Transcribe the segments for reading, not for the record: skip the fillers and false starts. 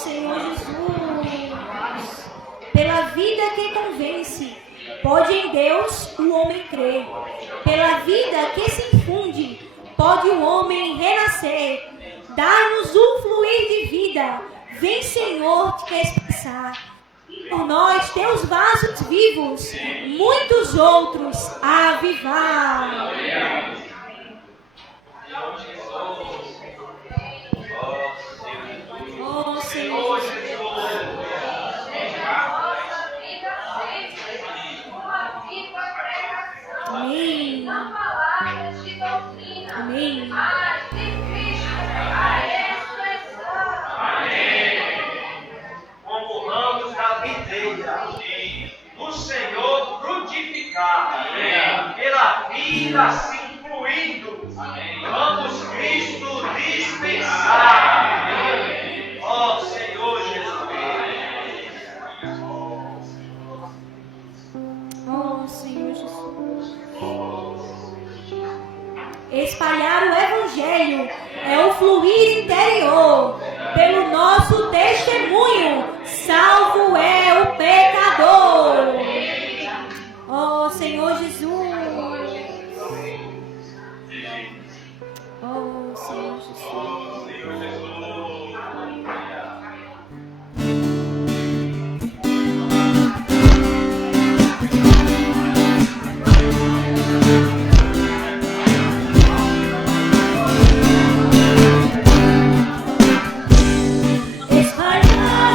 Senhor Jesus. Pela vida que convence, pode em Deus o homem crer. Pela vida que se infunde, pode o homem renascer. Dá-nos o fluir de vida, vem, Senhor, te expressar. Por nós, teus vasos vivos, muitos outros a avivar. Oh, Senhor Jesus. Amém. Amém. Concorramos da videira do Senhor frutificar. Pela vida assim fluindo. Vamos Cristo dispensar. Ó Senhor Jesus. Oh, Senhor Jesus. Espalhar o Evangelho é o fluir interior. Pelo nosso testemunho, salvo é o pecador. Oh, Senhor Jesus. Oh, Senhor Jesus. Espalhar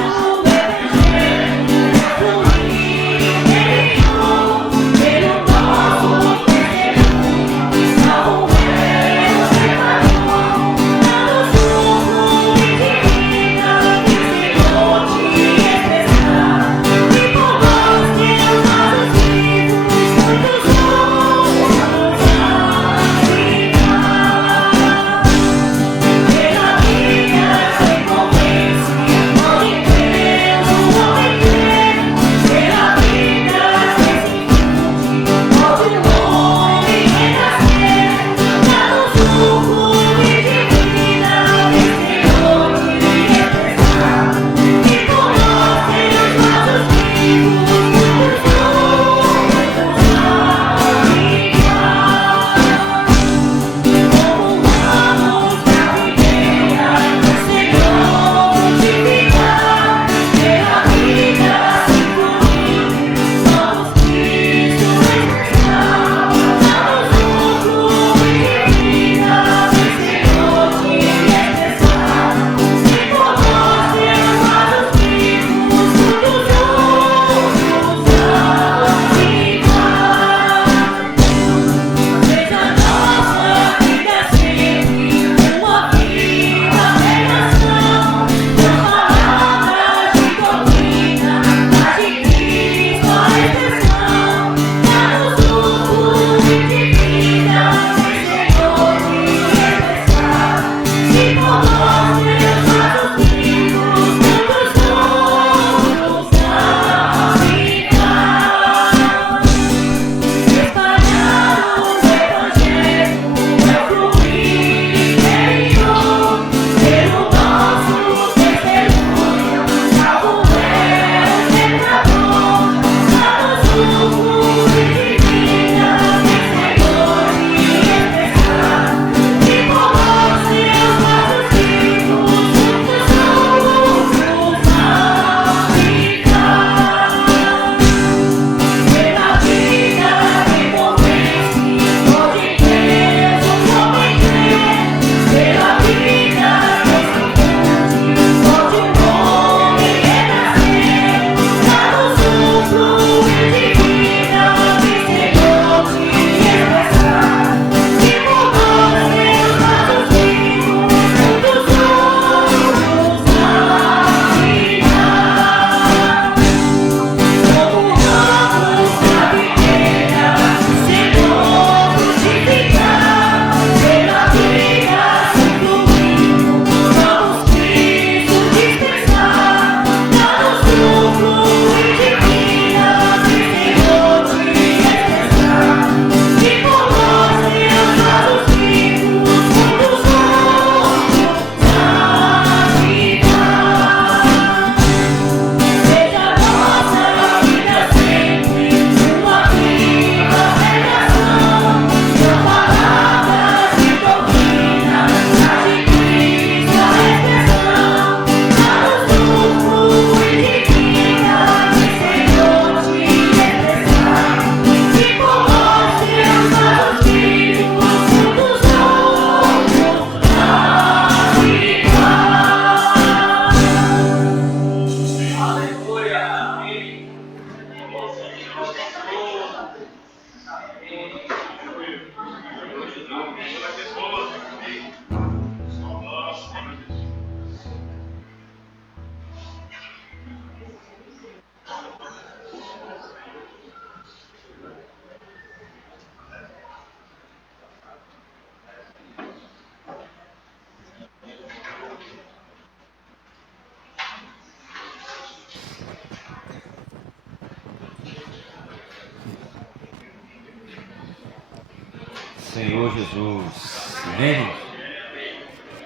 Senhor Jesus. Amém?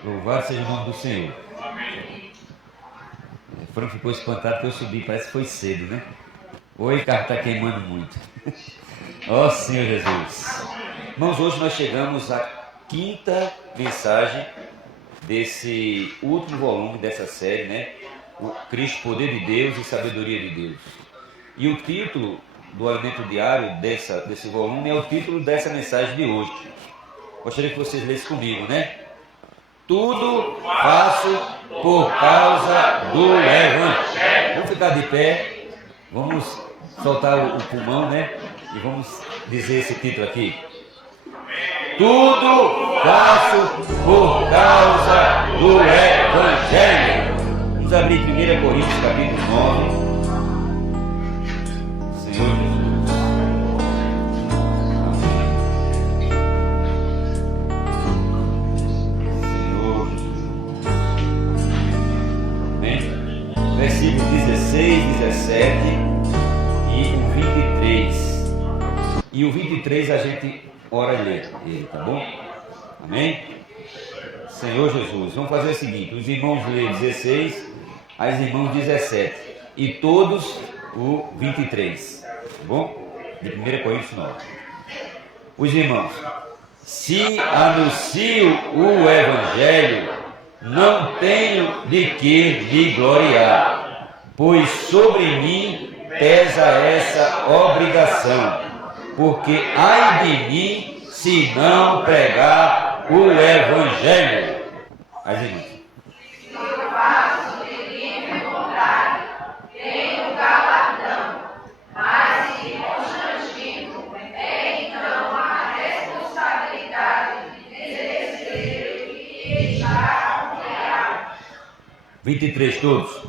Louvado seja o nome do Senhor. O Franco ficou espantado que eu subi, parece que foi cedo, né? Oi, carro está queimando muito. Ó Senhor Jesus. Irmãos, hoje nós chegamos à quinta mensagem desse último volume dessa série, né? O Cristo, Poder de Deus e Sabedoria de Deus. E o título do alimento diário desse volume é o título dessa mensagem de hoje. Gostaria que vocês lessem comigo, né? Tudo faço por causa do Evangelho. Vamos ficar de pé, vamos soltar o pulmão, né? E vamos dizer esse título aqui. Tudo faço por causa do Evangelho. Vamos abrir 1 Coríntios capítulo 9. Senhor Jesus. Senhor Jesus. Amém? Versículos 16, 17 e o 23. E o 23 a gente ora e lê ele, tá bom? Amém? Senhor Jesus. Vamos fazer o seguinte: os irmãos lêem 16, as irmãs 17 e todos o 23, tá bom? De 1 Coríntios 9. Os irmãos: se anuncio o Evangelho, não tenho de que me gloriar, pois sobre mim pesa essa obrigação, porque ai de mim se não pregar o Evangelho. As irmãs: vinte e três todos.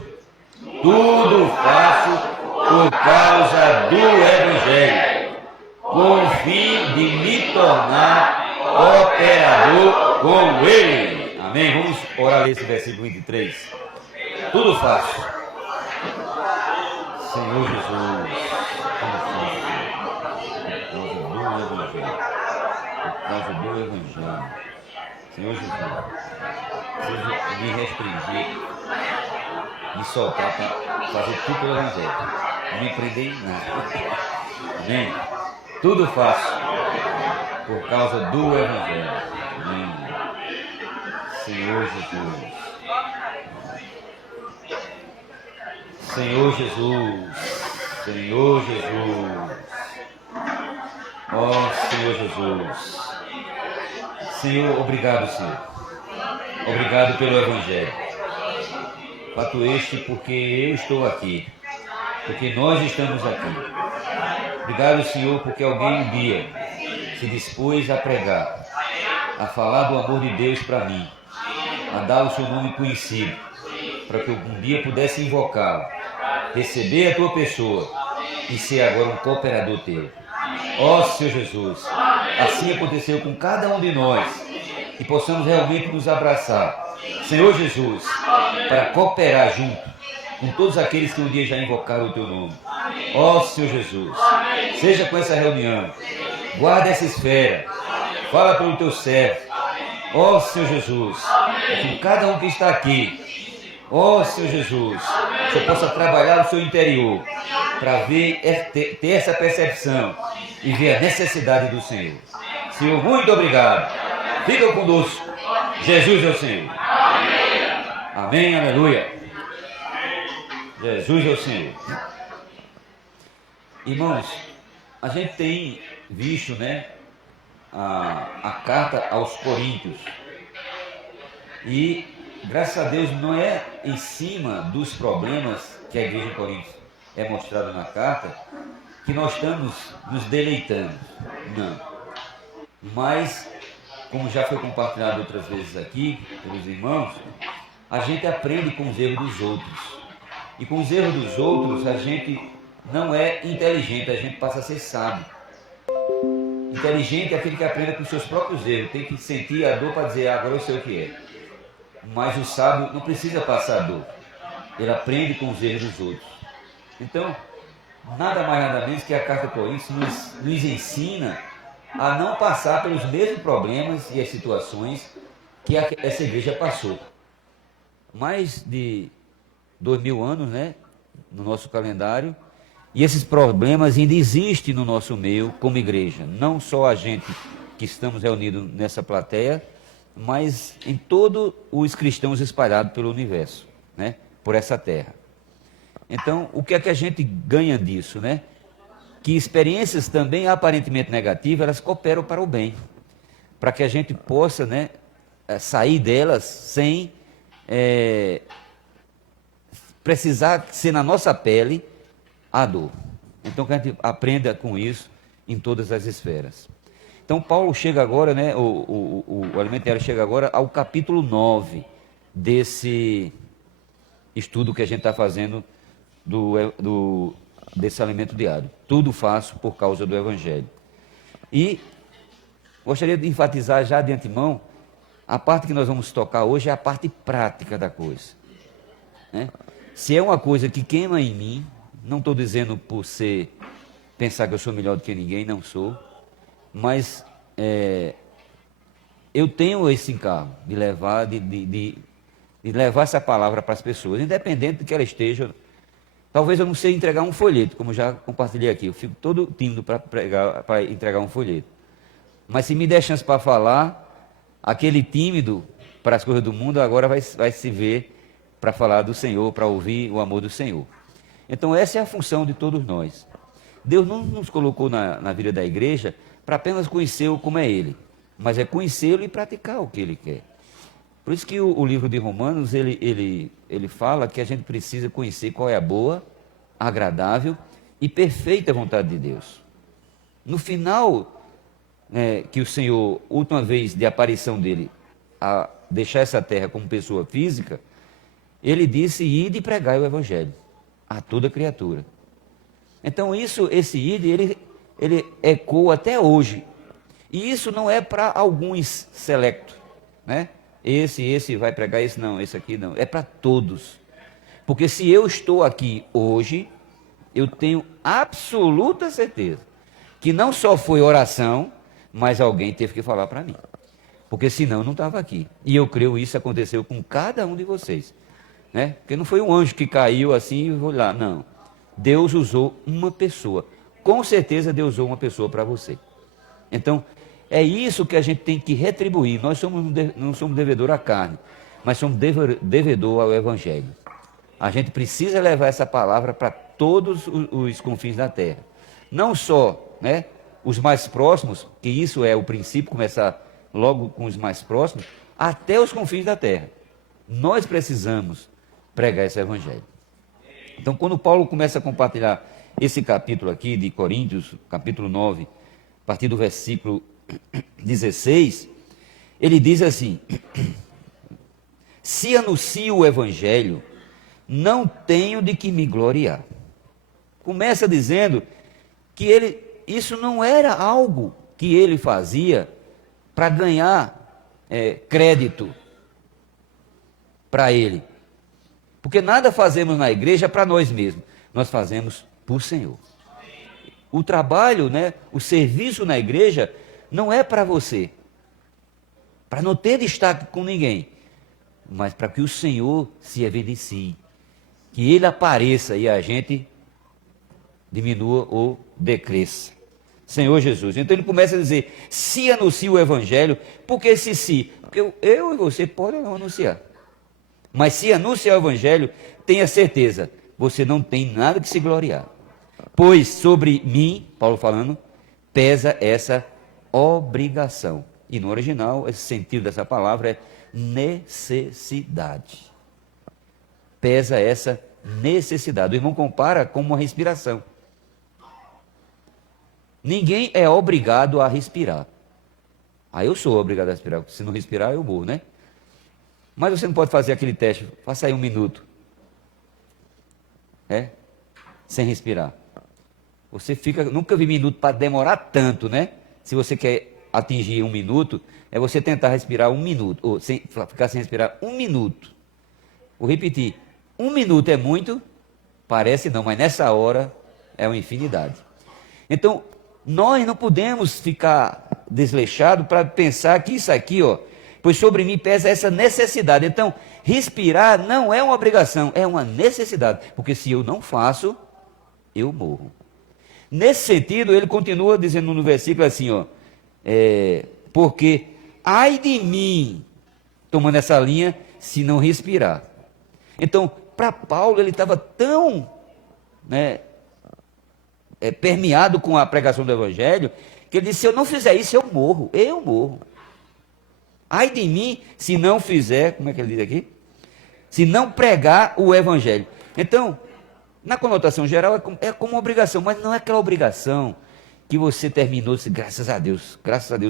Tudo faço por causa do Evangelho, com o fim de me tornar operador com ele. Amém? Vamos orar esse versículo 23. Tudo faço. Senhor Jesus, por causa do Evangelho. Senhor Jesus, preciso me restringir, me soltar para fazer tudo pelo Evangelho. Não me prender em nada. Amém? Tudo faço por causa do Evangelho. Amém? Senhor Jesus. Senhor Jesus. Senhor Jesus. Ó Senhor Jesus. Senhor, obrigado, Senhor. Obrigado pelo Evangelho. Fato este porque eu estou aqui, porque nós estamos aqui. Obrigado, Senhor, porque alguém um dia se dispôs a pregar, a falar do amor de Deus para mim, a dar o seu nome conhecido, para que eu um dia pudesse invocá-lo, receber a tua pessoa e ser agora um cooperador teu. Ó Senhor Jesus, assim aconteceu com cada um de nós, que possamos realmente nos abraçar, Senhor Jesus, para cooperar junto com todos aqueles que um dia já invocaram o teu nome. Ó Senhor Jesus, seja com essa reunião, guarda essa esfera, fala pelo teu servo. Ó Senhor Jesus, com cada um que está aqui, ó Senhor Jesus, que eu possa trabalhar no seu interior, para ver, ter essa percepção e ver a necessidade do Senhor. Senhor, muito obrigado. Fica conosco. Jesus é o Senhor. Amém, aleluia. Jesus é o Senhor. Irmãos, a gente tem visto, né, a carta aos Coríntios. E, graças a Deus, não é em cima dos problemas que a igreja de Coríntios é mostrada na carta que nós estamos nos deleitando. Não. Mas, como já foi compartilhado outras vezes aqui pelos irmãos, a gente aprende com os erros dos outros. E com os erros dos outros, a gente não é inteligente, a gente passa a ser sábio. Inteligente é aquele que aprende com os seus próprios erros, tem que sentir a dor para dizer, agora eu sei o que é. Mas o sábio não precisa passar a dor, ele aprende com os erros dos outros. Então, nada mais nada menos que a carta de Coríntios nos ensina a não passar pelos mesmos problemas e as situações que essa igreja passou. Mais de 2000 anos, né, no nosso calendário, e esses problemas ainda existem no nosso meio como igreja. Não só a gente que estamos reunidos nessa plateia, mas em todos os cristãos espalhados pelo universo, né, por essa terra. Então, o que é que a gente ganha disso, né? Que experiências também aparentemente negativas, elas cooperam para o bem, para que a gente possa, né, sair delas sem precisar ser na nossa pele a dor. Então, que a gente aprenda com isso em todas as esferas. Então, Paulo chega agora, né, o Alimentário chega agora ao capítulo 9 desse estudo que a gente está fazendo desse alimento diário. Tudo faço por causa do Evangelho. E gostaria de enfatizar já de antemão, a parte que nós vamos tocar hoje é a parte prática da coisa, né? Se é uma coisa que queima em mim, não estou dizendo por pensar que eu sou melhor do que ninguém, não sou, mas eu tenho esse encargo de levar, de levar essa palavra para as pessoas, independente de que ela esteja. Talvez eu não sei entregar um folheto, como já compartilhei aqui, eu fico todo tímido para entregar um folheto. Mas se me der chance para falar, aquele tímido para as coisas do mundo agora vai se ver para falar do Senhor, para ouvir o amor do Senhor. Então essa é a função de todos nós. Deus não nos colocou na vida da igreja para apenas conhecê-lo como é Ele, mas é conhecê-lo e praticar o que Ele quer. Por isso que o livro de Romanos, ele fala que a gente precisa conhecer qual é a boa, agradável e perfeita vontade de Deus. No final, que o Senhor, última vez de aparição dele, a deixar essa terra como pessoa física, ele disse: ide e pregai o Evangelho a toda criatura. Então esse ide, ele ecoa até hoje. E isso não é para alguns selectos, né? Esse vai pregar, esse não, esse aqui não. É para todos. Porque se eu estou aqui hoje, eu tenho absoluta certeza que não só foi oração, mas alguém teve que falar para mim. Porque senão eu não estava aqui. E eu creio isso aconteceu com cada um de vocês, né? Porque não foi um anjo que caiu assim e vou lá, não. Deus usou uma pessoa. Com certeza Deus usou uma pessoa para você. Então, é isso que a gente tem que retribuir. Nós não somos devedor à carne, mas somos devedor ao Evangelho. A gente precisa levar essa palavra para todos os confins da terra. Não só, né, os mais próximos, que isso é o princípio, começar logo com os mais próximos, até os confins da terra. Nós precisamos pregar esse Evangelho. Então, quando Paulo começa a compartilhar esse capítulo aqui de Coríntios, capítulo 9, a partir do versículo 16, ele diz assim: se anuncio o Evangelho, não tenho de que me gloriar. Começa dizendo que isso não era algo que ele fazia para ganhar crédito para ele. Porque nada fazemos na igreja para nós mesmos, nós fazemos por Senhor. O trabalho, né, o serviço na igreja não é para você, para não ter destaque com ninguém, mas para que o Senhor se evidencie, que Ele apareça e a gente diminua ou decresça. Senhor Jesus. Então ele começa a dizer: se anuncia o Evangelho, porque porque eu e você podem não anunciar. Mas se anunciar o Evangelho, tenha certeza, você não tem nada que se gloriar. Pois sobre mim, Paulo falando, pesa essa obrigação. E no original, esse sentido dessa palavra é necessidade. Pesa essa necessidade. O irmão compara com uma respiração. Ninguém é obrigado a respirar. Eu sou obrigado a respirar. Se não respirar, eu morro, né? Mas você não pode fazer aquele teste. Faça aí 1 minuto. Sem respirar. Você nunca vi minuto para demorar tanto, né? Se você quer atingir 1 minuto, é você tentar respirar 1 minuto, ou ficar sem respirar 1 minuto. Vou repetir, 1 minuto é muito? Parece não, mas nessa hora é uma infinidade. Então, Nós não podemos ficar desleixados para pensar que isso aqui, ó, pois sobre mim pesa essa necessidade. Então, respirar não é uma obrigação, é uma necessidade, porque se eu não faço, eu morro. Nesse sentido, ele continua dizendo no versículo assim, ó, porque ai de mim, tomando essa linha, se não respirar. Então, para Paulo, ele estava tão, né, permeado com a pregação do Evangelho, que ele disse, se eu não fizer isso, eu morro. Ai de mim, se não fizer, como é que ele diz aqui? Se não pregar o Evangelho. Então, na conotação geral, é como uma obrigação, mas não é aquela obrigação que você terminou, graças a Deus,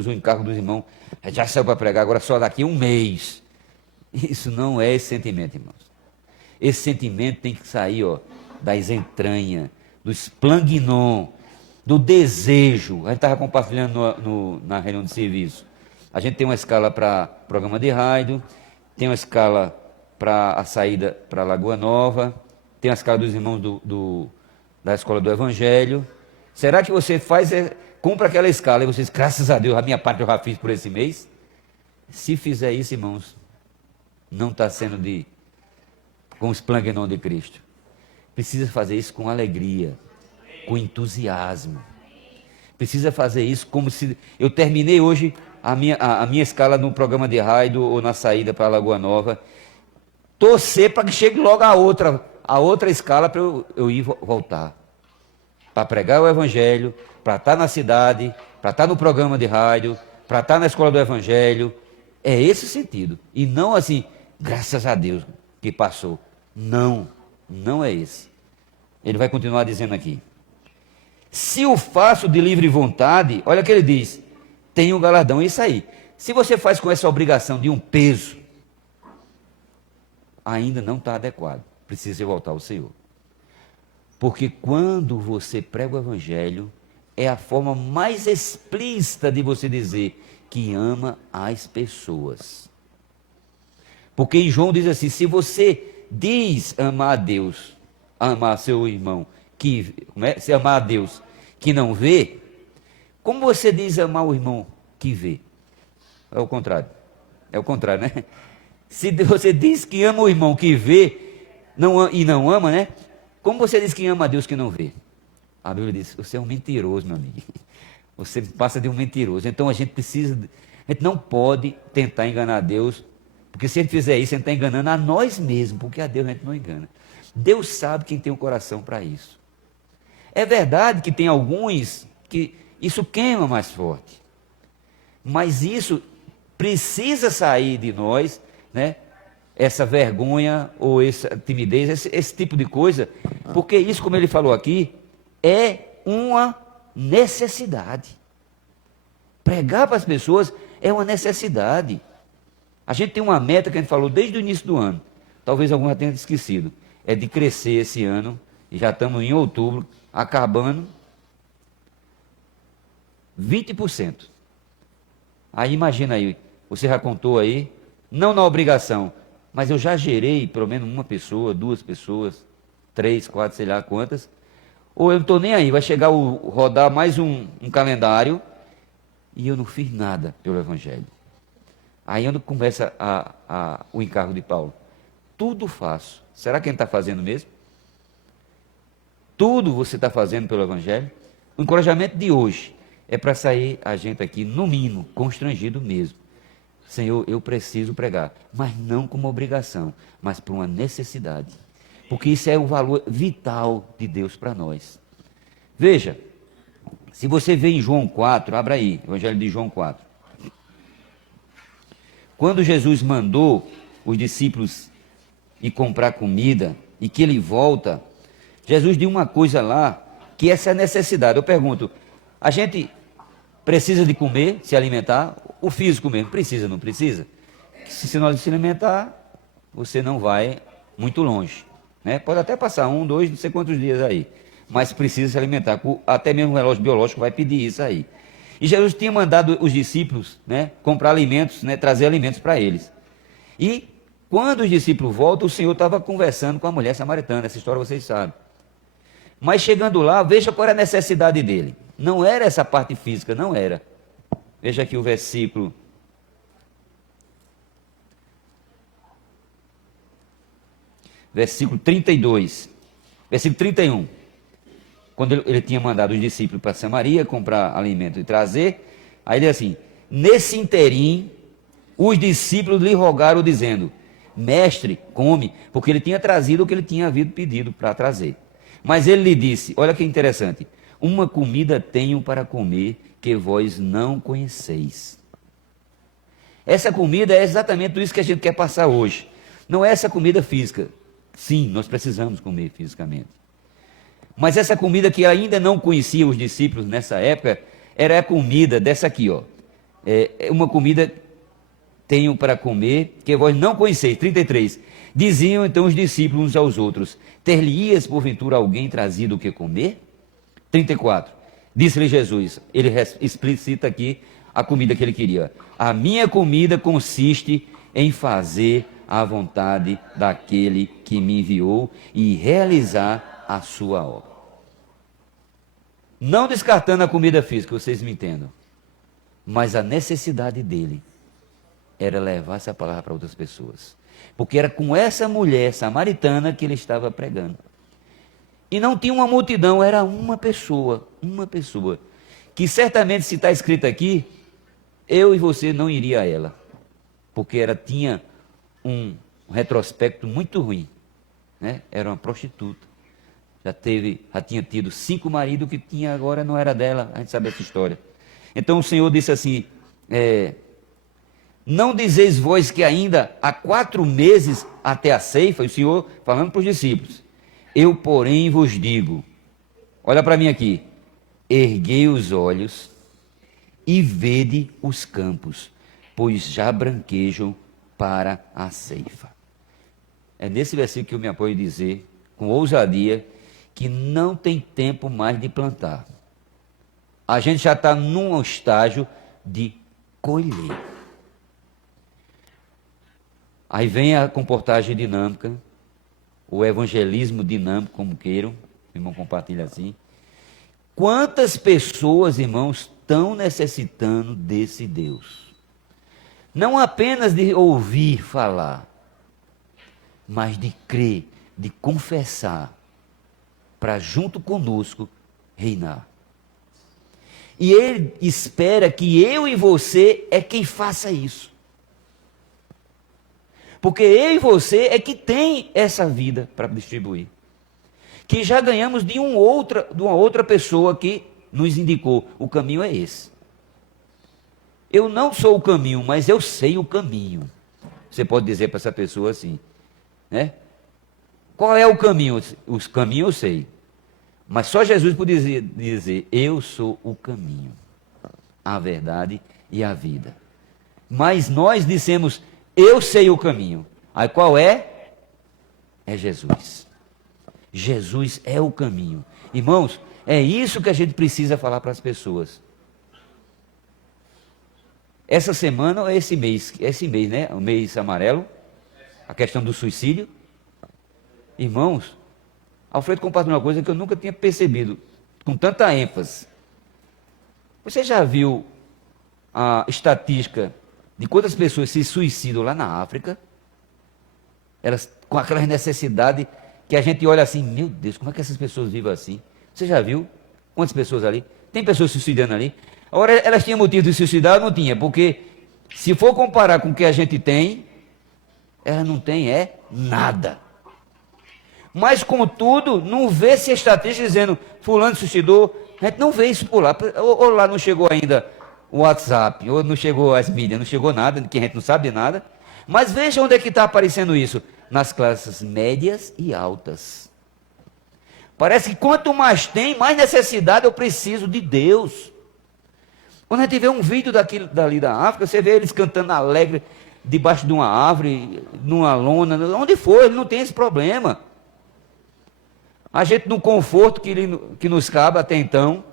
o encargo dos irmãos já saiu para pregar, agora só daqui a um mês. Isso não é esse sentimento, irmãos. Esse sentimento tem que sair, ó, das entranhas, do esplangnon, do desejo. A gente estava compartilhando na reunião de serviço. A gente tem uma escala para programa de rádio, tem uma escala para a saída para Lagoa Nova, tem a escala dos irmãos da Escola do Evangelho. Será que você compra aquela escala e você diz, graças a Deus, a minha parte eu já fiz por esse mês? Se fizer isso, irmãos, não está sendo com o esplangnon de Cristo. Precisa fazer isso com alegria, com entusiasmo. Precisa fazer isso como se... Eu terminei hoje a minha escala no programa de rádio ou na saída para Lagoa Nova. Torcer para que chegue logo a outra escala para eu ir voltar. Para pregar o Evangelho, para estar na cidade, para estar no programa de rádio, para estar na escola do Evangelho. É esse o sentido. E não assim, graças a Deus que passou. Não é esse. Ele vai continuar dizendo aqui. Se o faço de livre vontade, olha o que ele diz, tem um galardão, é isso aí. Se você faz com essa obrigação de um peso, ainda não está adequado. Precisa voltar ao Senhor. Porque quando você prega o Evangelho, é a forma mais explícita de você dizer que ama as pessoas. Porque em João diz assim, se você diz amar a Deus, amar seu irmão, se amar a Deus que não vê, como você diz amar o irmão que vê? É o contrário, né? Se você diz que ama o irmão que vê e não ama, né? Como você diz que ama a Deus que não vê? A Bíblia diz, você é um mentiroso, meu amigo. Você passa de um mentiroso. Então a gente não pode tentar enganar a Deus, porque se a gente fizer isso, a gente está enganando a nós mesmos, porque a Deus a gente não engana. Deus sabe quem tem o coração para isso. É verdade que tem alguns que isso queima mais forte, mas isso precisa sair de nós, né? Essa vergonha ou essa timidez, esse tipo de coisa, porque isso, como ele falou aqui, é uma necessidade. Pregar para as pessoas é uma necessidade. A gente tem uma meta que a gente falou desde o início do ano, talvez alguns já tenham esquecido, é de crescer esse ano, e já estamos em outubro, acabando 20%. Aí imagina aí, você já contou aí, não na obrigação, mas eu já gerei pelo menos uma pessoa, 2 pessoas, 3, 4, sei lá quantas, ou eu não estou nem aí, vai chegar rodar mais um calendário, e eu não fiz nada pelo Evangelho. Aí onde começa o encargo de Paulo. Tudo faço. Será que ele está fazendo mesmo? Tudo você está fazendo pelo Evangelho? O encorajamento de hoje é para sair a gente aqui, no mínimo, constrangido mesmo. Senhor, eu preciso pregar, mas não como obrigação, mas por uma necessidade. Porque isso é o valor vital de Deus para nós. Veja, se você vê em João 4, abra aí, Evangelho de João 4. Quando Jesus mandou os discípulos ir comprar comida e que ele volta, Jesus diz uma coisa lá, que essa é a necessidade. Eu pergunto, a gente precisa de comer, se alimentar, o físico mesmo, precisa, não precisa? Se nós se alimentar, você não vai muito longe, né? Pode até passar 1, 2, não sei quantos dias aí, mas precisa se alimentar, até mesmo o relógio biológico vai pedir isso aí. E Jesus tinha mandado os discípulos, né, comprar alimentos, né, trazer alimentos para eles. E quando os discípulos voltam, o Senhor estava conversando com a mulher samaritana, essa história vocês sabem. Mas chegando lá, veja qual era a necessidade dele. Não era essa parte física, não era. Veja aqui o versículo. Versículo 32. Versículo 31. Quando ele tinha mandado os discípulos para Samaria comprar alimento e trazer, aí ele diz assim: nesse interim, os discípulos lhe rogaram, dizendo: mestre, come, porque ele tinha trazido o que ele tinha havido pedido para trazer. Mas ele lhe disse, olha que interessante: uma comida tenho para comer que vós não conheceis. Essa comida é exatamente isso que a gente quer passar hoje. Não é essa comida física. Sim, nós precisamos comer fisicamente. Mas essa comida que ainda não conhecia os discípulos nessa época, era a comida dessa aqui, ó. Uma comida tenho para comer que vós não conheceis. 33. Diziam então os discípulos uns aos outros: ter-lhe-ias porventura alguém trazido o que comer? 34. Disse-lhe Jesus, ele explicita aqui a comida que ele queria: a minha comida consiste em fazer a vontade daquele que me enviou e realizar a sua obra. Não descartando a comida física, vocês me entendam, mas a necessidade dele era levar essa palavra para outras pessoas, porque era com essa mulher samaritana que ele estava pregando. E não tinha uma multidão, era uma pessoa, que certamente, se está escrito aqui, eu e você não iria a ela, porque ela tinha um retrospecto muito ruim, né? Era uma prostituta, já tinha tido 5 maridos, que tinha agora não era dela, a gente sabe essa história. Então o Senhor disse assim: não dizeis vós que ainda há 4 meses até a ceifa? E o Senhor falando para os discípulos: eu porém vos digo, olha para mim aqui, erguei os olhos e vede os campos, pois já branquejam para a ceifa. É nesse versículo que eu me apoio a dizer, com ousadia, que não tem tempo mais de plantar. A gente já está num estágio de colher. Aí vem a comportagem dinâmica, o evangelismo dinâmico, como queiram, o irmão compartilha assim. Quantas pessoas, irmãos, estão necessitando desse Deus? Não apenas de ouvir falar, mas de crer, de confessar, para junto conosco reinar. E Ele espera que eu e você é quem faça isso. Porque eu e você é que tem essa vida para distribuir. Que já ganhamos de uma outra pessoa que nos indicou: o caminho é esse. Eu não sou o caminho, mas eu sei o caminho. Você pode dizer para essa pessoa assim, né? Qual é o caminho? Os caminhos eu sei. Mas só Jesus podia dizer: eu sou o caminho, a verdade e a vida. Mas nós dissemos: eu sei o caminho. Aí qual é? É Jesus. Jesus é o caminho. Irmãos, é isso que a gente precisa falar para as pessoas. Essa semana, ou esse mês, né? O mês amarelo, a questão do suicídio. Irmãos, Alfredo compartilhou uma coisa que eu nunca tinha percebido com tanta ênfase. Você já viu a estatística de quantas pessoas se suicidam lá na África? Elas com aquela necessidade que a gente olha assim: meu Deus, como é que essas pessoas vivem assim? Você já viu quantas pessoas ali? Tem pessoas se suicidando ali. Agora, elas tinham motivo de se suicidar ou não tinha? Porque se for comparar com o que a gente tem, ela não tem nada. Mas, contudo, não vê se a estatística dizendo fulano se suicidou. A gente não vê isso por lá. Ou lá não chegou ainda o WhatsApp, ou não chegou as mídias, não chegou nada, que a gente não sabe de nada. Mas veja onde é que está aparecendo isso: nas classes médias e altas. Parece que quanto mais tem, mais necessidade eu preciso de Deus. Quando a gente vê um vídeo dali da África, você vê eles cantando alegre, debaixo de uma árvore, numa lona, onde for, ele não tem esse problema. A gente, no conforto que nos cabe até então,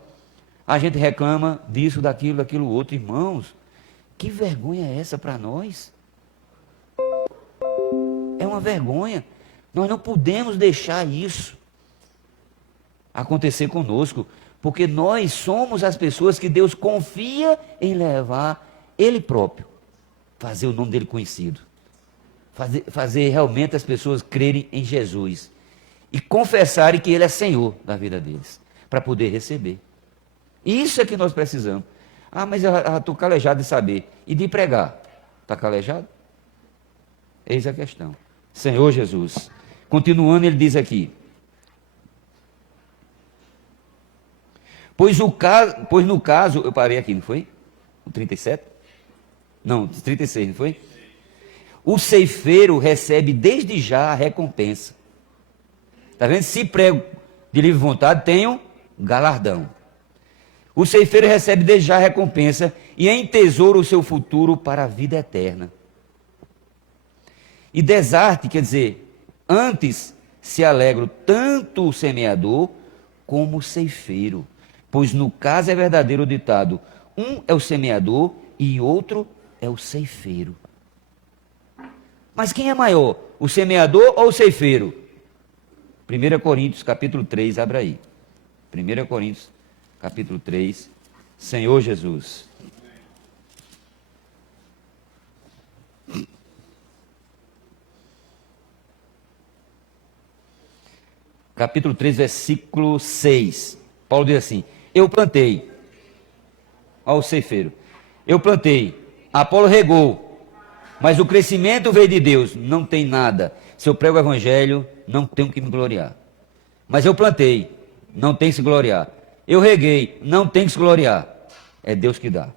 a gente reclama disso, daquilo outro. Irmãos, que vergonha é essa para nós? É uma vergonha. Nós não podemos deixar isso acontecer conosco. Porque nós somos as pessoas que Deus confia em levar Ele próprio, fazer o nome dele conhecido, fazer realmente as pessoas crerem em Jesus e confessarem que Ele é Senhor da vida deles, para poder receber. Isso é que nós precisamos. Ah, mas eu estou calejado de saber. E de pregar? Está calejado? Eis a questão. Senhor Jesus. Continuando, ele diz aqui. Pois no caso, eu parei aqui, não foi? O 37? Não, 36, não foi? O ceifeiro recebe desde já a recompensa. Está vendo? Se prego de livre vontade, tenho galardão. O ceifeiro recebe desde já a recompensa e entesoura o seu futuro para a vida eterna. E desarte, quer dizer, antes se alegra tanto o semeador como o ceifeiro. Pois no caso é verdadeiro o ditado, um é o semeador e outro é o ceifeiro. Mas quem é maior, o semeador ou o ceifeiro? 1 Coríntios capítulo 3, abra aí. 1 Coríntios capítulo 3, Senhor Jesus. Capítulo 3, versículo 6. Paulo diz assim: eu plantei, ao ceifeiro, eu plantei, Apolo regou, mas o crescimento veio de Deus. Não tem nada. Se eu prego o evangelho, não tenho que me gloriar. Mas eu plantei, não tem que se gloriar. Eu reguei, não tem que se gloriar. É Deus que dá.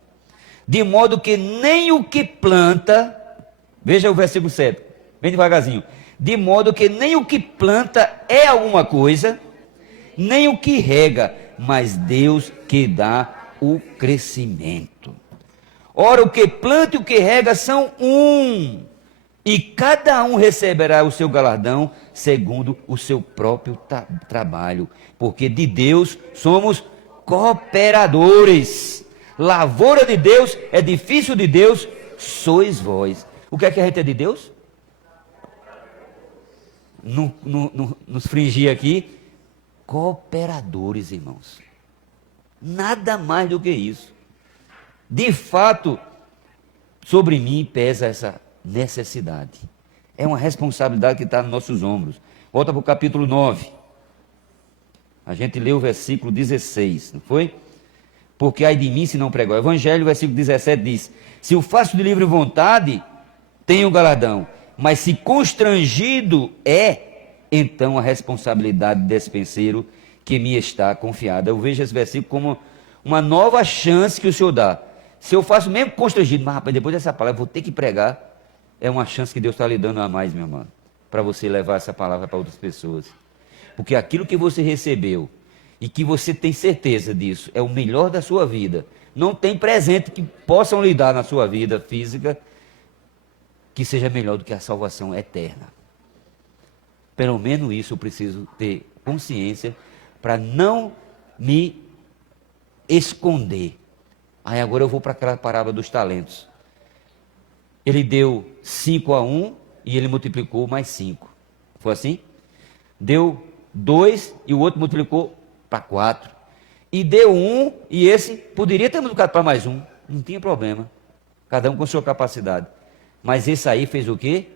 De modo que nem o que planta, veja o versículo 7, bem devagarzinho. De modo que nem o que planta é alguma coisa, nem o que rega, mas Deus que dá o crescimento. Ora, o que planta e o que rega são um, e cada um receberá o seu galardão segundo o seu próprio trabalho, porque de Deus somos cooperadores. Lavoura de Deus, edifício de Deus, sois vós. O que é que a gente é de Deus? Nos fringir aqui, cooperadores, irmãos. Nada mais do que isso. De fato, sobre mim pesa essa necessidade. É uma responsabilidade que está nos nossos ombros. Volta para o capítulo 9. A gente leu o versículo 16, não foi? Porque ai de mim se não pregar o evangelho, o versículo 17 diz: se o faço de livre vontade, tenho galardão, mas se constrangido então a responsabilidade de despenseiro que me está confiada. Eu vejo esse versículo como uma nova chance que o Senhor dá. Se eu faço mesmo constrangido, mas rapaz, depois dessa palavra eu vou ter que pregar, é uma chance que Deus está lhe dando a mais, meu irmão, para você levar essa palavra para outras pessoas. Porque aquilo que você recebeu e que você tem certeza disso é o melhor da sua vida. Não tem presente que possam lhe dar na sua vida física que seja melhor do que a salvação eterna. Pelo menos isso eu preciso ter consciência para não me esconder. Aí agora eu vou para aquela parábola dos talentos. Ele deu 5 a um e ele multiplicou mais 5. Foi assim? Deu 2 e o outro multiplicou para 4. E deu 1 e esse poderia ter multiplicado para mais 1. Não tinha problema. Cada um com sua capacidade. Mas esse aí fez o quê?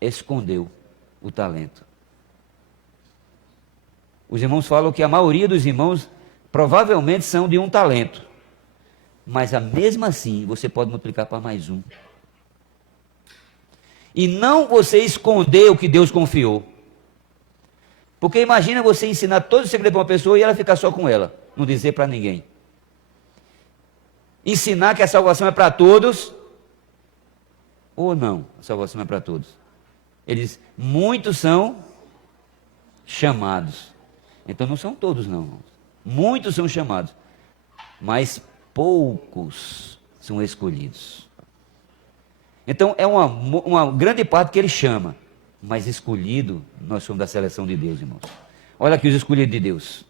Escondeu o talento. Os irmãos falam que a maioria dos irmãos provavelmente são de um talento. Mas mesmo assim você pode multiplicar para mais 1. E não você esconder o que Deus confiou. Porque imagina você ensinar todo o segredo para uma pessoa e ela ficar só com ela, não dizer para ninguém. Ensinar que a salvação é para todos, ou não, a salvação é para todos. Ele diz, muitos são chamados. Então não são todos não, irmãos. Muitos são chamados, mas poucos são escolhidos. Então é uma grande parte que ele chama, mas escolhido, nós somos da seleção de Deus, irmãos. Olha aqui os escolhidos de Deus.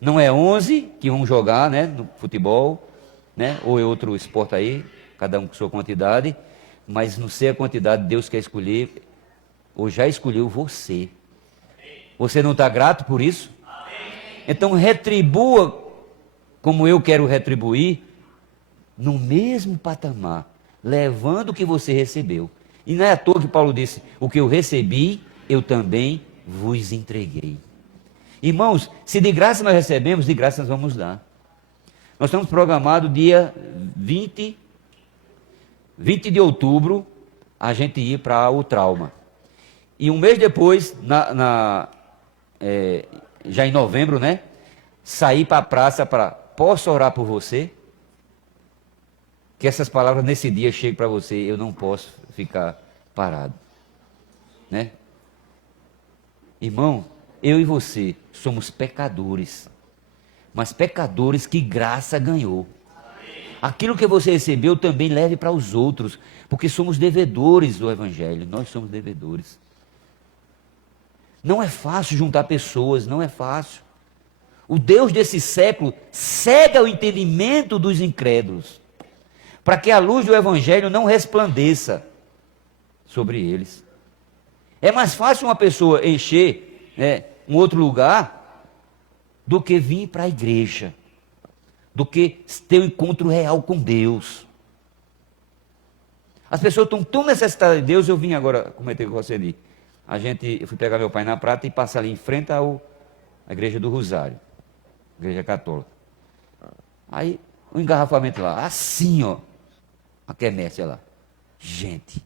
Não é 11 que vão jogar, né, no futebol, né, ou é outro esporte aí, cada um com sua quantidade, mas não sei a quantidade, Deus quer escolher, ou já escolheu você. Você não está grato por isso? Então retribua como eu quero retribuir, no mesmo patamar, levando o que você recebeu. E não é à toa que Paulo disse: o que eu recebi, eu também vos entreguei. Irmãos, se de graça nós recebemos, de graça nós vamos dar. Nós estamos programados dia 20 de outubro, a gente ir para o trauma. E um mês depois, já em novembro, né? Sair para a praça para: posso orar por você? Que essas palavras nesse dia cheguem para você: eu não posso ficar parado. Né? Irmão, eu e você somos pecadores, mas pecadores que graça ganhou. Aquilo que você recebeu também leve para os outros, porque somos devedores do Evangelho, nós somos devedores. Não é fácil juntar pessoas, não é fácil. O Deus desse século cega o entendimento dos incrédulos, para que a luz do Evangelho não resplandeça sobre eles. É mais fácil uma pessoa encher um outro lugar do que vir para a igreja, do que ter um encontro real com Deus. As pessoas estão tão necessitadas de Deus. Eu vim agora comentar com você ali. Eu fui pegar meu pai na Prata e passar ali em frente à igreja do Rosário, igreja católica. Aí o engarrafamento lá, assim, ó, a quermesse lá. Gente,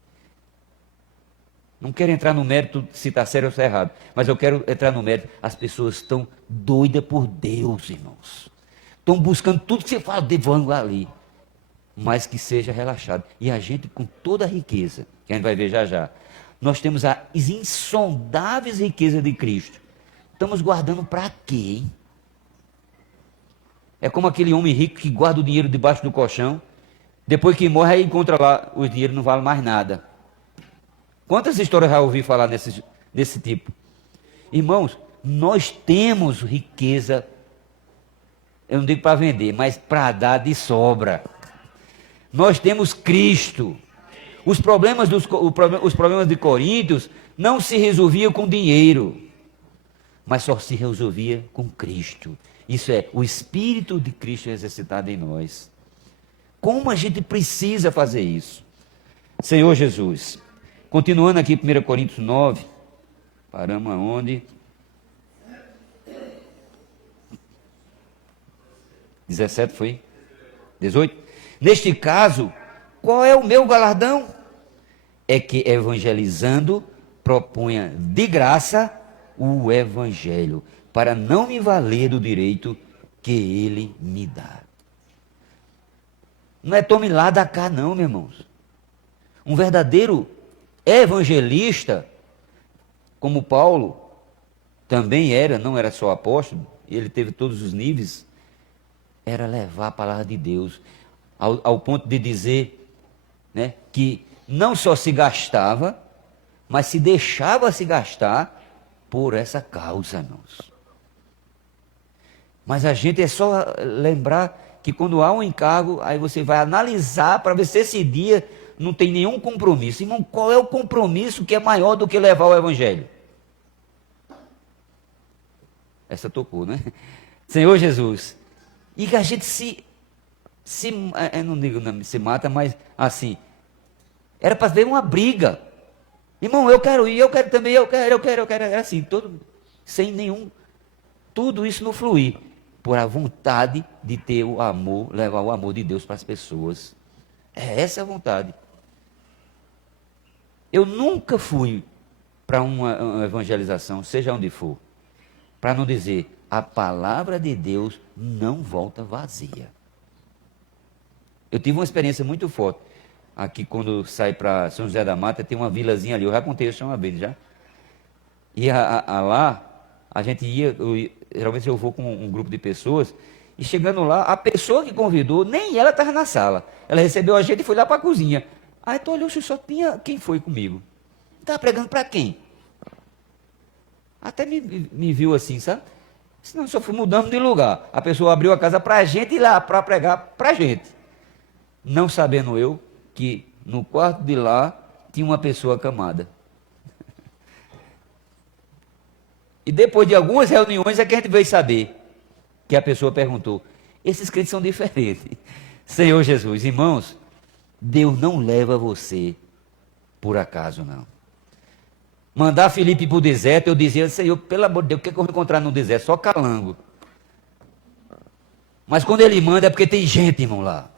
não quero entrar no mérito se está certo ou se está errado, mas eu quero entrar no mérito. As pessoas estão doidas por Deus, irmãos. Estão buscando tudo que você fala, vão ali, mas que seja relaxado. E a gente, com toda a riqueza, que a gente vai ver já já, nós temos as insondáveis riquezas de Cristo. Estamos guardando para quê, hein? É como aquele homem rico que guarda o dinheiro debaixo do colchão, depois que morre, aí encontra lá, o dinheiro não vale mais nada. Quantas histórias já ouvi falar desse tipo? Irmãos, nós temos riqueza, eu não digo para vender, mas para dar de sobra. Nós temos Cristo. Os problemas de Coríntios não se resolviam com dinheiro, mas só se resolvia com Cristo. Isso é, o Espírito de Cristo exercitado em nós. Como a gente precisa fazer isso? Senhor Jesus, continuando aqui 1 Coríntios 9, paramos aonde? 17 foi? 18? Neste caso, qual é o meu galardão? É que evangelizando proponha de graça o Evangelho, para não me valer do direito que ele me dá. Não é tome lá da cá não, meus irmãos. Um verdadeiro evangelista, como Paulo também era, não era só apóstolo, ele teve todos os níveis, era levar a palavra de Deus, ao ponto de dizer, né, que não só se gastava, mas se deixava se gastar por essa causa, irmãos. Mas a gente é só lembrar que quando há um encargo, aí você vai analisar para ver se esse dia não tem nenhum compromisso. Irmão, qual é o compromisso que é maior do que levar o Evangelho? Essa tocou, né? Senhor Jesus. E que a gente eu não digo se mata, mas assim, era para ver uma briga. Irmão, eu quero ir, eu quero também, eu quero, era assim, sem nenhum, tudo isso não fluir, por a vontade de ter o amor, levar o amor de Deus para as pessoas. É essa a vontade. Eu nunca fui para uma evangelização, seja onde for, para não dizer, a palavra de Deus não volta vazia. Eu tive uma experiência muito forte. Aqui, quando sai para São José da Mata, tem uma vilazinha ali, eu já contei isso uma vez já. E lá, a gente ia, geralmente eu vou com um grupo de pessoas, e chegando lá, a pessoa que convidou, nem ela estava na sala. Ela recebeu a gente e foi lá para a cozinha. Aí tu olhou, só tinha quem foi comigo. Estava pregando para quem? Até me viu assim, sabe? Senão só fui mudando de lugar. A pessoa abriu a casa para a gente ir lá para pregar para a gente. Não sabendo eu que no quarto de lá tinha uma pessoa acamada. E depois de algumas reuniões é que a gente veio saber. que a pessoa perguntou. Esses crentes são diferentes. Senhor Jesus, irmãos, Deus não leva você por acaso, não. Mandar Filipe para o deserto, eu dizia, Senhor, pelo amor de Deus, o que eu vou encontrar no deserto? Só calango. Mas quando ele manda é porque tem gente, irmão, lá.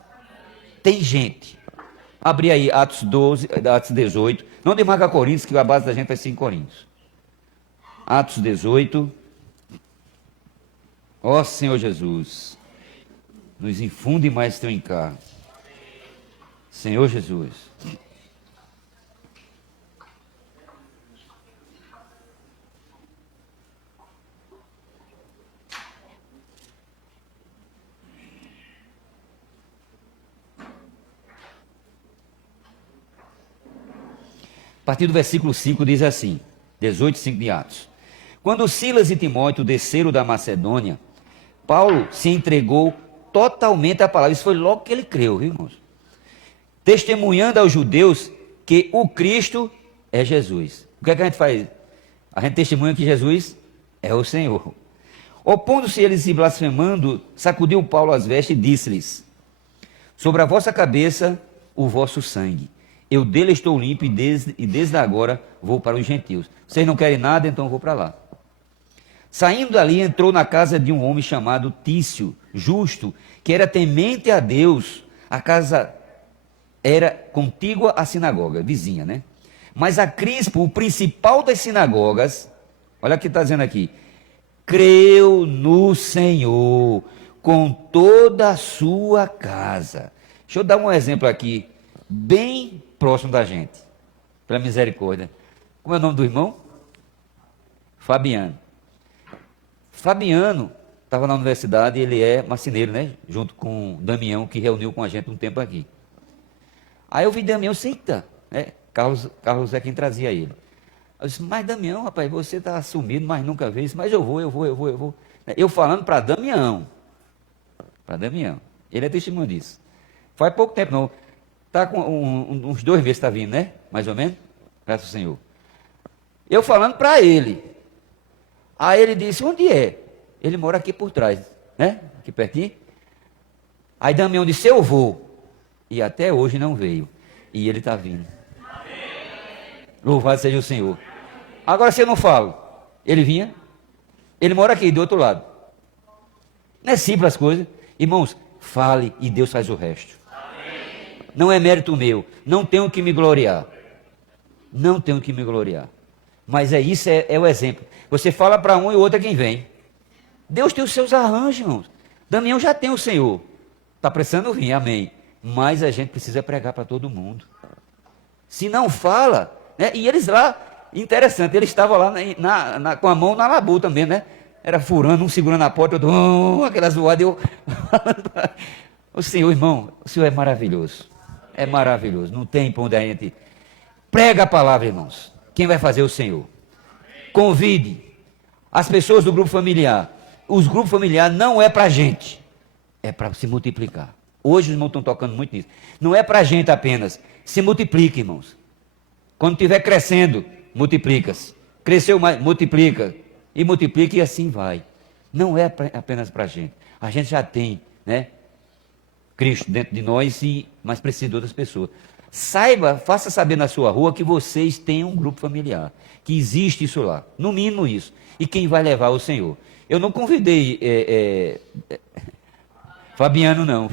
Tem gente. Abri aí Atos 12, Atos 18. Não demarca Coríntios, que a base da gente vai ser em Coríntios. Atos 18. Ó Senhor Jesus, nos infunde mais teu encargo. Senhor Jesus. A partir do versículo 5 diz assim, 18, 5 de Atos. Quando Silas e Timóteo desceram da Macedônia, Paulo se entregou totalmente à palavra. Isso foi logo que ele creu, viu, irmãos? Testemunhando aos judeus que o Cristo é Jesus. O que é que a gente faz? A gente testemunha que Jesus é o Senhor. Opondo-se eles e blasfemando, sacudiu Paulo as vestes e disse-lhes, sobre a vossa cabeça o vosso sangue. Eu dele estou limpo e desde agora vou para os gentios. Vocês não querem nada, então eu vou para lá. Saindo dali, entrou na casa de um homem chamado Tício, justo, que era temente a Deus. A casa era contígua à sinagoga, vizinha, né? Mas a Crispo, o principal das sinagogas, olha o que está dizendo aqui, creu no Senhor com toda a sua casa. Deixa eu dar um exemplo aqui, bem próximo da gente, pela misericórdia. Como é o nome do irmão? Fabiano. Fabiano estava na universidade, ele é marceneiro, né? Junto com Damião, que reuniu com a gente um tempo aqui. Aí eu vi Damião, eita, né? Carlos é quem trazia ele. Eu disse, mas Damião, rapaz, você está sumido, mas nunca veio isso. Mas eu vou. Eu falando para Damião. Para Damião. Ele é testemunho disso. Faz pouco tempo, não. Está com uns 2 meses, está vindo, né? Mais ou menos. Graças ao Senhor. Eu falando para ele. Aí ele disse, onde é? Ele mora aqui por trás, né? Aqui pertinho. Aí Damião disse, eu vou. E até hoje não veio. E ele está vindo. Louvado seja o Senhor. Agora se eu não falo, ele vinha. Ele mora aqui, do outro lado. Não é simples as coisas. Irmãos, fale e Deus faz o resto. Não é mérito meu. Não tenho que me gloriar. Não tenho que me gloriar. Mas isso é o exemplo. Você fala para um e o outro é quem vem. Deus tem os seus arranjos, irmãos. Damião já tem o Senhor. Está precisando vir, amém. Mas a gente precisa pregar para todo mundo. Se não fala, né? E eles lá, interessante, eles estavam lá com a mão na labuta mesmo, né? Era furando, um segurando a porta, outro, aquela zoada. O Senhor, irmão, o Senhor é maravilhoso. É maravilhoso. Não tem para onde a gente... Prega a palavra, irmãos. Quem vai fazer é o Senhor. Convide as pessoas do grupo familiar. Os grupos familiares não é para a gente. É para se multiplicar. Hoje os irmãos estão tocando muito nisso. Não é para a gente apenas. Se multiplica, irmãos. Quando estiver crescendo, multiplica-se. Cresceu mais, multiplica. E multiplica e assim vai. Não é apenas para a gente. A gente já tem, né? Cristo dentro de nós, mas precisa de outras pessoas. Saiba, faça saber na sua rua que vocês têm um grupo familiar. Que existe isso lá. No mínimo isso. E quem vai levar é o Senhor. Eu não convidei Fabiano, não.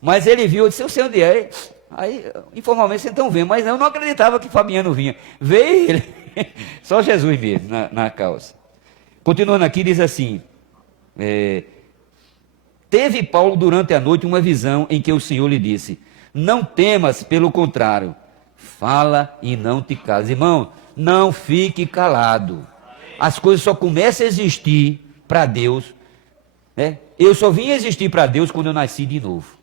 Mas ele viu, eu disse, eu sei onde é. Aí, informalmente, vocês estão vendo. Mas eu não acreditava que Fabiano vinha. Veio ele. Só Jesus mesmo, na causa. Continuando aqui, diz assim... Teve Paulo durante a noite uma visão em que o Senhor lhe disse, não temas, pelo contrário, fala e não te cales. Irmão, não fique calado. As coisas só começam a existir para Deus, né? Eu só vim existir para Deus quando eu nasci de novo.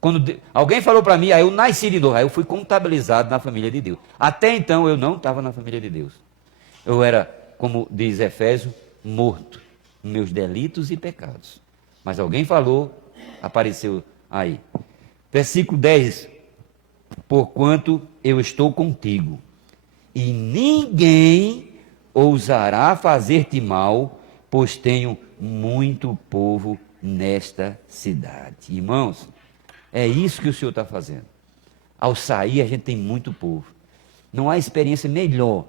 Quando alguém falou para mim, aí eu nasci de novo, aí eu fui contabilizado na família de Deus. Até então eu não estava na família de Deus. Eu era, como diz Efésio, morto. Meus delitos e pecados. Mas alguém falou, apareceu aí. Versículo 10. Porquanto eu estou contigo, e ninguém ousará fazer-te mal, pois tenho muito povo nesta cidade. Irmãos, é isso que o Senhor está fazendo. Ao sair, a gente tem muito povo. Não há experiência melhor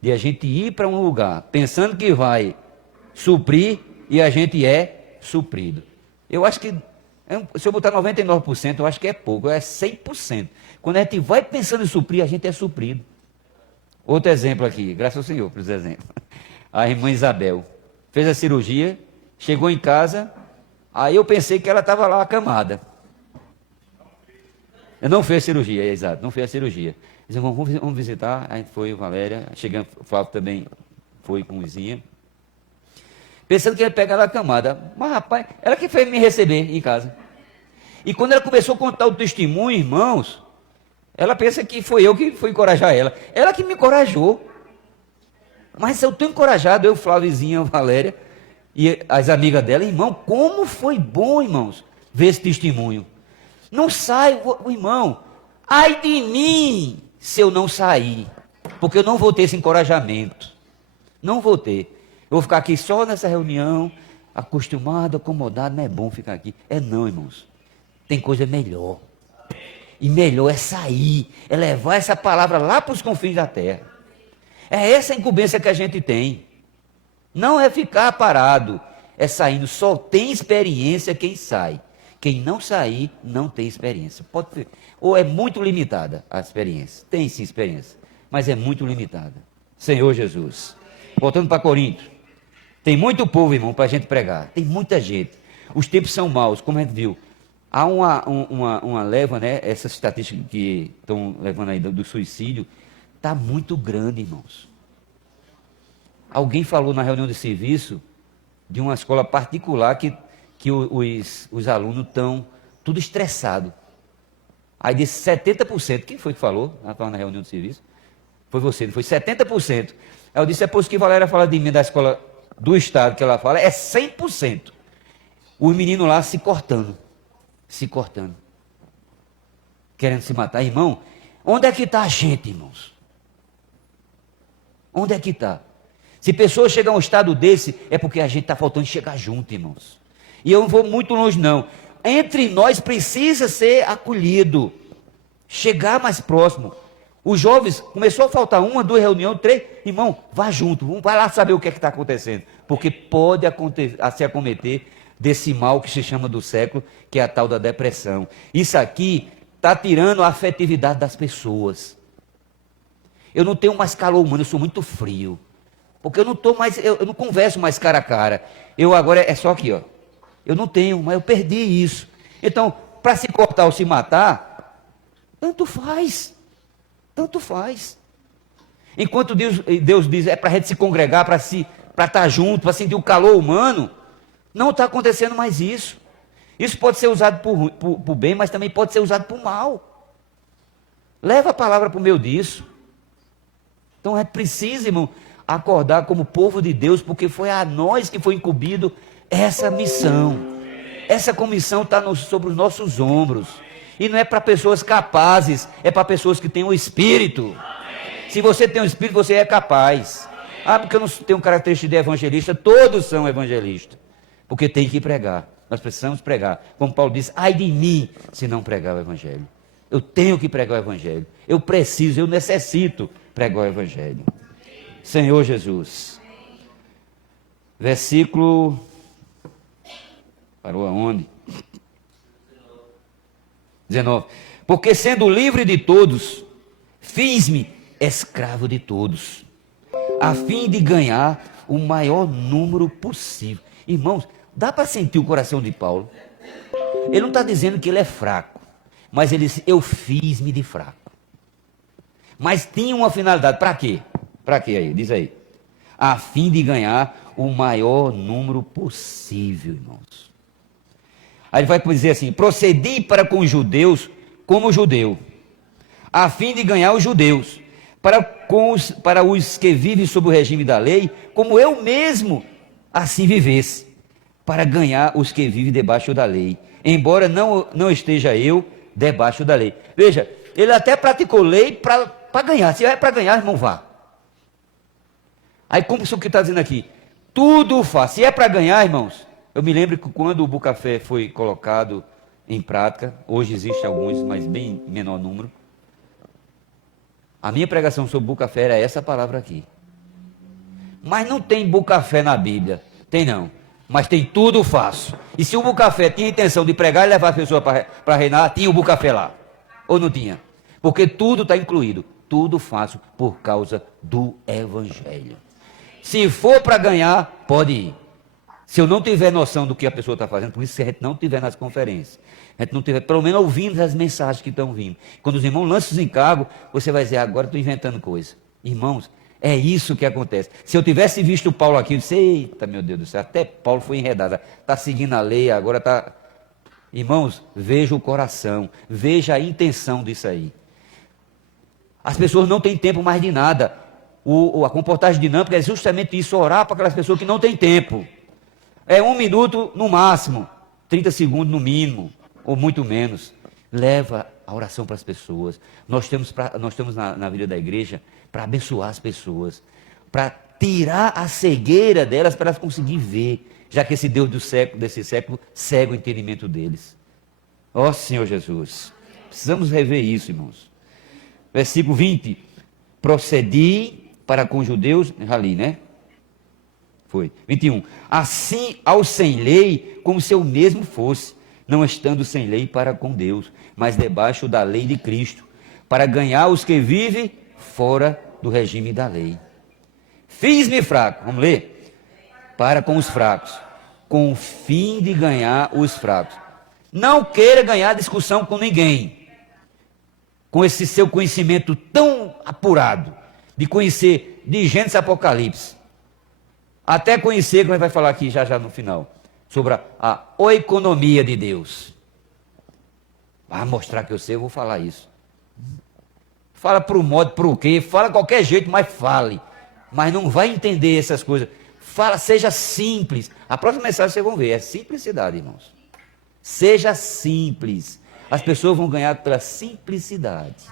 de a gente ir para um lugar pensando que vai suprir e a gente é suprido. Eu acho que, se eu botar 99%, eu acho que é pouco, é 100%. Quando a gente vai pensando em suprir, a gente é suprido. Outro exemplo aqui, graças ao Senhor por esse exemplo. A irmã Isabel fez a cirurgia, chegou em casa, aí eu pensei que ela estava lá acamada. Eu não fez a cirurgia, exato, não fez a cirurgia. Dizem, vamos visitar, aí foi Valéria, chegando, o Flávio também foi com Luizinha. Pensando que ia pegar ela acamada. Mas rapaz, ela que fez me receber em casa. E quando ela começou a contar o testemunho, irmãos, ela pensa que foi eu que fui encorajar ela. Ela que me encorajou. Mas eu estou encorajado, eu, Fláviozinha, Valéria e as amigas dela. Irmão, como foi bom, irmãos, ver esse testemunho. Não sai, irmão, ai de mim se eu não sair, porque eu não vou ter esse encorajamento. Não vou ter. Eu vou ficar aqui só nessa reunião, acostumado, acomodado, não é bom ficar aqui. É não, irmãos. Tem coisa melhor. E melhor é sair, é levar essa palavra lá para os confins da terra. É essa a incumbência que a gente tem. Não é ficar parado, é saindo. Só tem experiência quem sai. Quem não sair, não tem experiência. Ou é muito limitada a experiência. Tem sim experiência, mas é muito limitada. Senhor Jesus. Voltando para Corinto. Tem muito povo, irmão, para a gente pregar. Tem muita gente. Os tempos são maus, como a gente viu. Há uma leva, né? Essas estatísticas que estão levando aí do suicídio, está muito grande, irmãos. Alguém falou na reunião de serviço de uma escola particular que os alunos estão tudo estressados. Aí disse 70%. Quem foi que falou na reunião de serviço? Foi você, não foi? 70%. Aí eu disse, é por isso que Valéria fala de mim da escola do estado que ela fala, é 100%. Os meninos lá se cortando. Querendo se matar. Irmão, onde é que está a gente, irmãos? Onde é que está? Se pessoas chegam a um estado desse, é porque a gente está faltando chegar junto, irmãos. E eu não vou muito longe, não. Entre nós precisa ser acolhido. Chegar mais próximo. Os jovens, começou a faltar 1, 2 reuniões, 3. Irmão, vá junto. Vai lá saber o que é que está acontecendo. Porque pode se acometer desse mal que se chama do século, que é a tal da depressão. Isso aqui está tirando a afetividade das pessoas. Eu não tenho mais calor humano, eu sou muito frio. Porque eu não converso mais cara a cara. Eu agora é só aqui, ó. Eu não tenho, mas eu perdi isso. Então, para se cortar ou se matar, tanto faz. Tanto faz. Enquanto Deus diz, é para a gente se congregar, para estar junto, para sentir o calor humano, não está acontecendo mais isso. Isso pode ser usado por bem, mas também pode ser usado por mal. Leva a palavra para o meio disso. Então é preciso, irmão, acordar como povo de Deus, porque foi a nós que foi incumbido essa missão. Essa comissão está sobre os nossos ombros. E não é para pessoas capazes, é para pessoas que têm o Espírito. Se você tem o Espírito, você é capaz. Ah, porque eu não tenho característica de evangelista. Todos são evangelistas. Porque tem que pregar. Nós precisamos pregar. Como Paulo disse, ai de mim se não pregar o Evangelho. Eu tenho que pregar o Evangelho. Eu preciso, eu necessito pregar o Evangelho. Senhor Jesus. Versículo... Parou aonde? 19. Porque sendo livre de todos, fiz-me escravo de todos, a fim de ganhar o maior número possível. Irmãos, dá para sentir o coração de Paulo. Ele não está dizendo que ele é fraco, mas ele disse, eu fiz-me de fraco. Mas tinha uma finalidade, para quê? Para quê aí? Diz aí. A fim de ganhar o maior número possível, irmãos. Aí ele vai dizer assim, procedi para com os judeus como judeu, a fim de ganhar os judeus, para os que vivem sob o regime da lei, como eu mesmo assim vivesse, para ganhar os que vivem debaixo da lei, embora não esteja eu debaixo da lei. Veja, ele até praticou lei para ganhar. Se é para ganhar, irmão, vá. Aí como isso que está dizendo aqui? Tudo faço. Se é para ganhar, irmãos, eu me lembro que quando o Bucafé foi colocado em prática, hoje existem alguns, mas bem menor número, a minha pregação sobre Bucafé era essa palavra aqui. Mas não tem Bucafé na Bíblia. Tem não. Mas tem tudo faço. E se o Bucafé tinha a intenção de pregar e levar a pessoa para reinar, tinha o Bucafé lá. Ou não tinha? Porque tudo está incluído. Tudo faço por causa do Evangelho. Se for para ganhar, pode ir. Se eu não tiver noção do que a pessoa está fazendo, por isso se a gente não tiver nas conferências, a gente não tiver, pelo menos ouvindo as mensagens que estão vindo. Quando os irmãos lançam os encargos, você vai dizer, agora estou inventando coisa. Irmãos, é isso que acontece. Se eu tivesse visto Paulo aqui, eu disse, eita meu Deus do céu, até Paulo foi enredado, está seguindo a lei, agora está... Irmãos, veja o coração, veja a intenção disso aí. As pessoas não têm tempo mais de nada. A comportagem dinâmica é justamente isso, orar para aquelas pessoas que não têm tempo. É 1 minuto no máximo, 30 segundos no mínimo, ou muito menos. Leva a oração para as pessoas. Nós estamos na vida da igreja para abençoar as pessoas, para tirar a cegueira delas, para elas conseguirem ver, já que esse Deus desse século cega o entendimento deles. Ó Senhor Jesus, precisamos rever isso, irmãos. Versículo 20, procedi para com os judeus, já li, né? Foi. 21, assim ao sem lei, como se eu mesmo fosse, não estando sem lei para com Deus, mas debaixo da lei de Cristo, para ganhar os que vivem fora do regime da lei. Fiz-me fraco, vamos ler? Para com os fracos, com o fim de ganhar os fracos. Não queira ganhar discussão com ninguém, com esse seu conhecimento tão apurado, de conhecer de Gênesis Apocalipse, até conhecer, como a gente vai falar aqui já no final, sobre a oikonomia de Deus. Vai mostrar que eu sei, eu vou falar isso. Fala para o modo, para o quê? Fala de qualquer jeito, mas fale. Mas não vai entender essas coisas. Fala, seja simples. A próxima mensagem vocês vão ver, é simplicidade, irmãos. Seja simples. As pessoas vão ganhar pela simplicidade.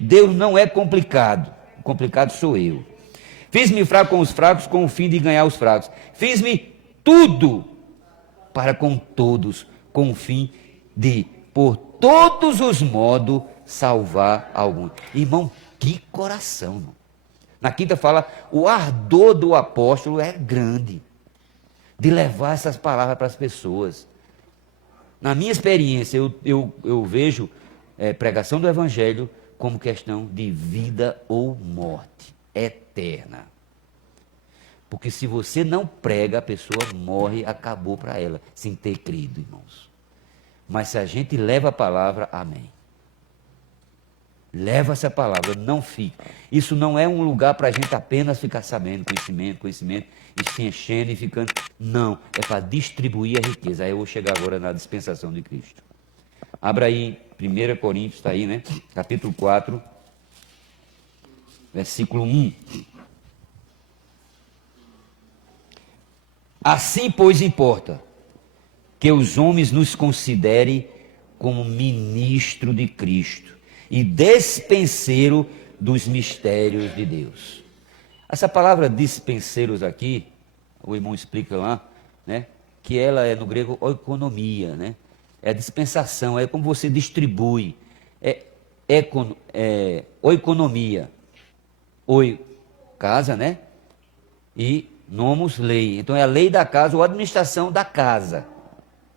Deus não é complicado. O complicado sou eu. Fiz-me fraco com os fracos, com o fim de ganhar os fracos. Fiz-me tudo para com todos, com o fim de, por todos os modos, salvar algum. Irmão, que coração, irmão. Na quinta fala, o ardor do apóstolo é grande, de levar essas palavras para as pessoas. Na minha experiência, eu vejo pregação do Evangelho como questão de vida ou morte eterna. Porque se você não prega, a pessoa morre, acabou para ela, sem ter crido, irmãos. Mas se a gente leva a palavra, amém. Leva essa palavra, não fica. Isso não é um lugar para a gente apenas ficar sabendo conhecimento, e se enchendo e ficando. Não, é para distribuir a riqueza. Aí eu vou chegar agora na dispensação de Cristo. Abra aí, 1 Coríntios, está aí, né? Capítulo 4, versículo 1. Assim, pois, importa que os homens nos considerem como ministro de Cristo e despenseiro dos mistérios de Deus. Essa palavra dispenseiros aqui, o irmão explica lá, né, que ela é no grego oikonomia, né? É a dispensação, é como você distribui, oikonomia, casa, né? E nomos, lei. Então é a lei da casa ou a administração da casa,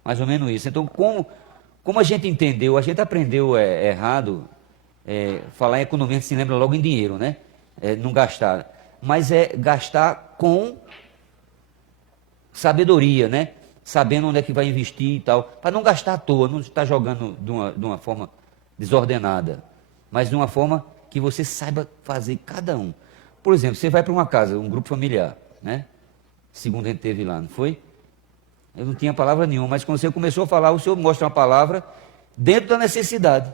mais ou menos isso. Então como a gente entendeu, a gente aprendeu errado, falar em economia, a gente se lembra logo em dinheiro, né? Não gastar, mas é gastar com sabedoria, né? Sabendo onde é que vai investir e tal, para não gastar à toa, não estar jogando de uma forma desordenada, mas de uma forma que você saiba fazer cada um. Por exemplo, você vai para uma casa, um grupo familiar, né? Segundo a gente teve lá, não foi? Eu não tinha palavra nenhuma, mas quando você começou a falar, o senhor mostra uma palavra dentro da necessidade.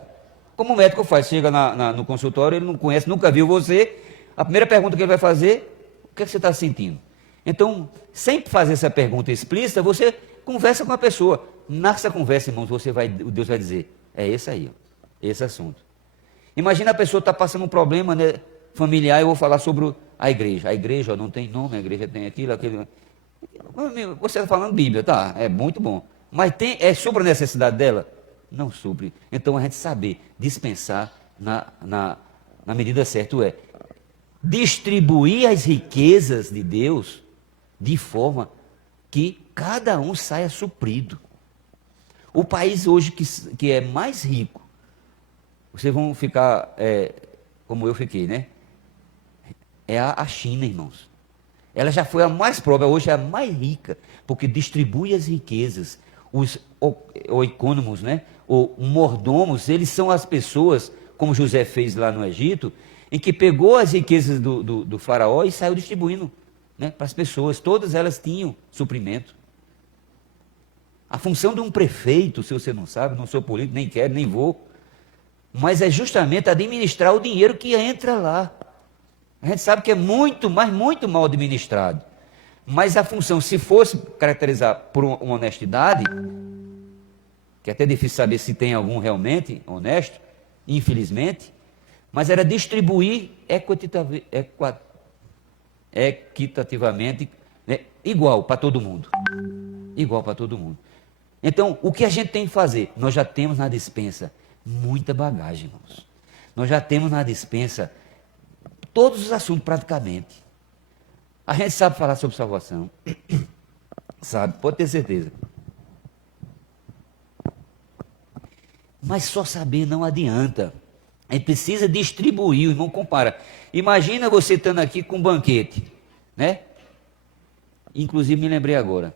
Como o médico faz, chega no consultório, ele não conhece, nunca viu você, a primeira pergunta que ele vai fazer, o que é que você está sentindo? Então, sem fazer essa pergunta explícita, você conversa com a pessoa. Nessa conversa, irmãos, Deus vai dizer, é esse aí, esse assunto. Imagina a pessoa está passando um problema, né, familiar, eu vou falar sobre A igreja ó, não tem nome, a igreja tem aquilo, aquilo. Você está falando Bíblia, tá? É muito bom. Mas supre a necessidade dela? Não supre. Então a gente saber dispensar na medida certa, distribuir as riquezas de Deus de forma que cada um saia suprido. O país hoje que é mais rico, vocês vão ficar como eu fiquei, né? É a China, irmãos. Ela já foi a mais pobre, hoje é a mais rica, porque distribui as riquezas. Os econômicos, né? Ou mordomos, eles são as pessoas, como José fez lá no Egito, em que pegou as riquezas do faraó e saiu distribuindo, né, para as pessoas. Todas elas tinham suprimento. A função de um prefeito, se você não sabe, não sou político, nem quero, nem vou, mas é justamente administrar o dinheiro que entra lá. A gente sabe que é muito, mas muito mal administrado. Mas a função, se fosse caracterizar por uma honestidade, que é até difícil saber se tem algum realmente honesto, infelizmente, mas era distribuir equitativamente, né, igual para todo mundo. Igual para todo mundo. Então, o que a gente tem que fazer? Nós já temos na despensa muita bagagem, irmãos. Nós já temos na despensa todos os assuntos praticamente. A gente sabe falar sobre salvação. Sabe, pode ter certeza. Mas só saber não adianta. A gente precisa distribuir, o irmão compara. Imagina você estando aqui com um banquete, né? Inclusive, me lembrei agora.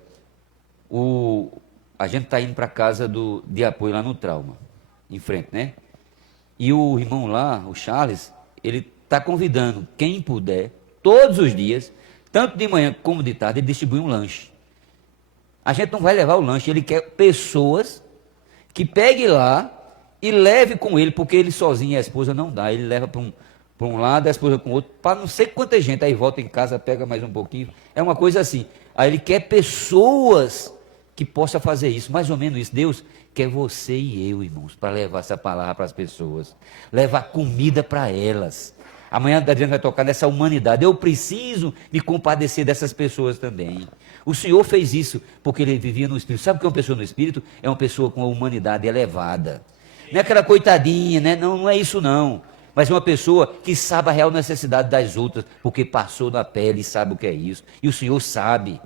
A gente está indo para a casa de apoio lá no Trauma, em frente, né? E o irmão lá, o Charles, ele está convidando quem puder, todos os dias, tanto de manhã como de tarde, ele distribui um lanche. A gente não vai levar o lanche, ele quer pessoas que peguem lá e leve com ele, porque ele sozinho e a esposa não dá. Ele leva para um lado, a esposa com o outro, para não sei quanta gente, aí volta em casa, pega mais um pouquinho. É uma coisa assim. Aí ele quer pessoas que possam fazer isso, mais ou menos isso. Deus quer você e eu, irmãos, para levar essa palavra para as pessoas, levar comida para elas. Amanhã a gente vai tocar nessa humanidade. Eu preciso me compadecer dessas pessoas também. O Senhor fez isso porque ele vivia no Espírito. Sabe o que é uma pessoa no Espírito? É uma pessoa com a humanidade elevada. Não é aquela coitadinha, né? Não é isso não. Mas é uma pessoa que sabe a real necessidade das outras, porque passou na pele e sabe o que é isso. E o Senhor sabe.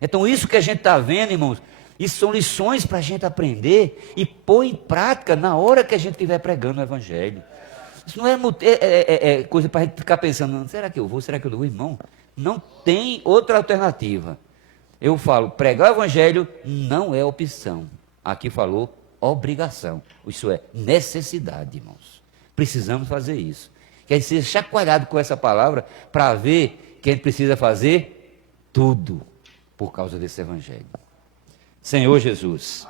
Então isso que a gente está vendo, irmãos, isso são lições para a gente aprender e pôr em prática na hora que a gente estiver pregando o Evangelho. Isso não é coisa para a gente ficar pensando, será que eu vou, será que eu não vou? Irmão, não tem outra alternativa. Eu falo, pregar o Evangelho não é opção. Aqui falou obrigação. Isso é necessidade, irmãos. Precisamos fazer isso. Que a gente seja chacoalhado com essa palavra para ver que a gente precisa fazer tudo por causa desse Evangelho. Senhor Jesus.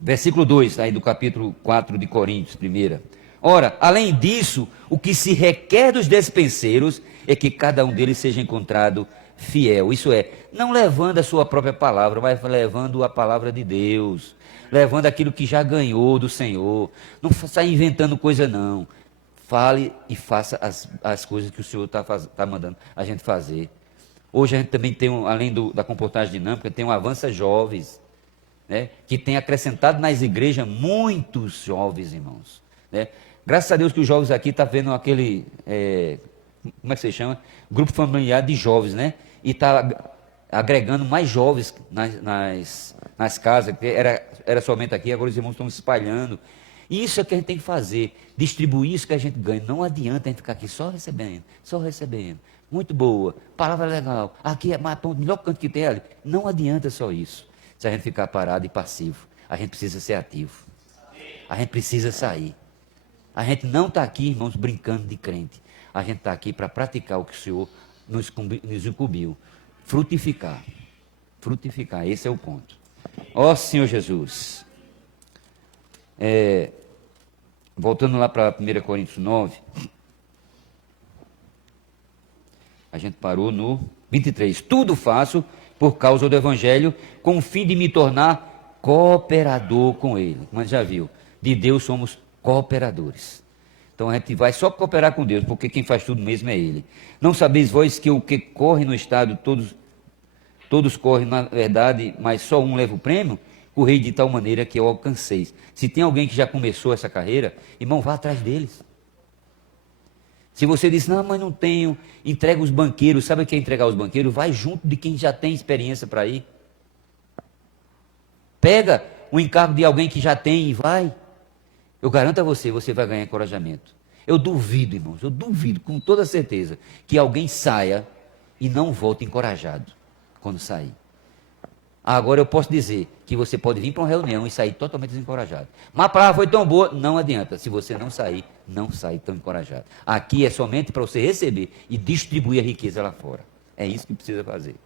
Versículo 2, aí do capítulo 4 de Coríntios, 1. Ora, além disso, o que se requer dos despenseiros é que cada um deles seja encontrado fiel. Isso é, não levando a sua própria palavra, mas levando a palavra de Deus, levando aquilo que já ganhou do Senhor. Não saia inventando coisa não. Fale e faça as coisas que o Senhor está mandando a gente fazer. Hoje a gente também tem, além da comportagem dinâmica, tem um Avança Jovens, né, que tem acrescentado nas igrejas muitos jovens, irmãos. Né? Graças a Deus que os jovens aqui estão vendo aquele, como é que se chama? Grupo familiar de jovens, né? E está agregando mais jovens nas casas, que era somente aqui, agora os irmãos estão se espalhando. E isso é que a gente tem que fazer, distribuir isso que a gente ganha. Não adianta a gente ficar aqui só recebendo, só recebendo. Muito boa, palavra legal, aqui é o melhor canto que tem ali. Não adianta só isso. Se a gente ficar parado e passivo, a gente precisa ser ativo. A gente precisa sair. A gente não está aqui, irmãos, brincando de crente. A gente está aqui para praticar o que o Senhor nos incumbiu. Frutificar. Frutificar, esse é o ponto. Ó Senhor Jesus. Voltando lá para 1 Coríntios 9. A gente parou no 23. Tudo faço por causa do Evangelho, com o fim de me tornar cooperador com ele. Mas já viu, de Deus somos cooperadores. Então a gente vai só cooperar com Deus, porque quem faz tudo mesmo é Ele. Não sabeis vós que o que corre no estado, todos correm na verdade, mas só um leva o prêmio? Correi de tal maneira que eu alcanceis. Se tem alguém que já começou essa carreira, irmão, vá atrás deles. Se você diz, não, mas não tenho, entrega os banqueiros. Sabe o que é entregar os banqueiros? Vai junto de quem já tem experiência para ir. Pega o encargo de alguém que já tem e vai. Eu garanto a você, você vai ganhar encorajamento. Eu duvido, irmãos, eu duvido com toda certeza que alguém saia e não volte encorajado quando sair. Agora eu posso dizer que você pode vir para uma reunião e sair totalmente desencorajado. Mas a palavra foi tão boa, não adianta. Se você não sair, não sai tão encorajado. Aqui é somente para você receber e distribuir a riqueza lá fora. É isso que precisa fazer.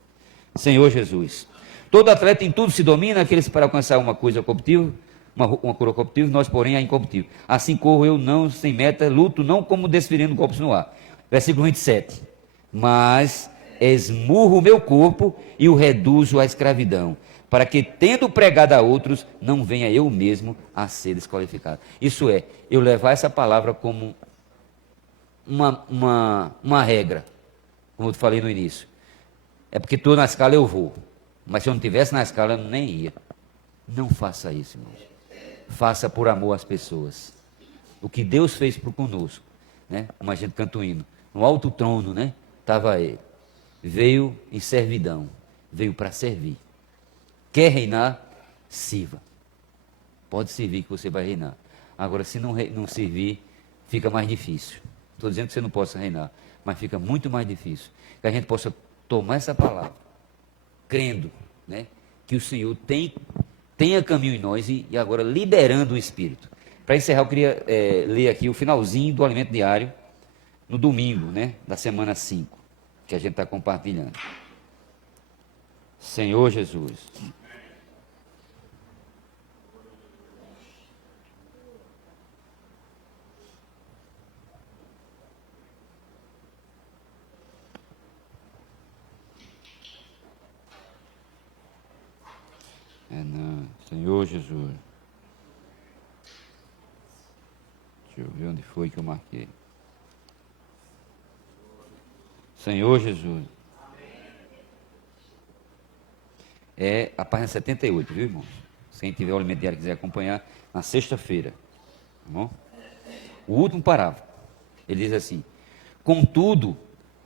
Senhor Jesus. Todo atleta em tudo se domina, aqueles para alcançar uma coisa corruptível, uma coroa corruptível, nós, porém, a incorruptível. Assim corro eu não sem meta, luto não como desferindo golpes no ar. Versículo 27. Mas esmurro o meu corpo e o reduzo à escravidão, para que, tendo pregado a outros, não venha eu mesmo a ser desqualificado. Isso é, eu levar essa palavra como uma regra, como eu falei no início. É porque estou na escala, eu vou. Mas se eu não estivesse na escala, eu nem ia. Não faça isso, irmãos. Faça por amor às pessoas. O que Deus fez por conosco, né? Como a gente canta o hino. No alto trono, né? Estava ele. Veio em servidão. Veio para servir. Quer reinar? Sirva. Pode servir que você vai reinar. Agora, se não servir, fica mais difícil. Estou dizendo que você não possa reinar, mas fica muito mais difícil. Que a gente possa tomar essa palavra, crendo, né, que o Senhor tenha caminho em nós e agora liberando o Espírito. Para encerrar, eu queria ler aqui o finalzinho do alimento diário, no domingo, né, da semana 5, que a gente está compartilhando. Senhor Jesus. Não, Senhor Jesus. Deixa eu ver onde foi que eu marquei. Senhor Jesus. É a página 78, viu, irmãos? Se quem tiver o alimento diário e quiser acompanhar, na sexta-feira. Tá bom? O último parágrafo. Ele diz assim: contudo,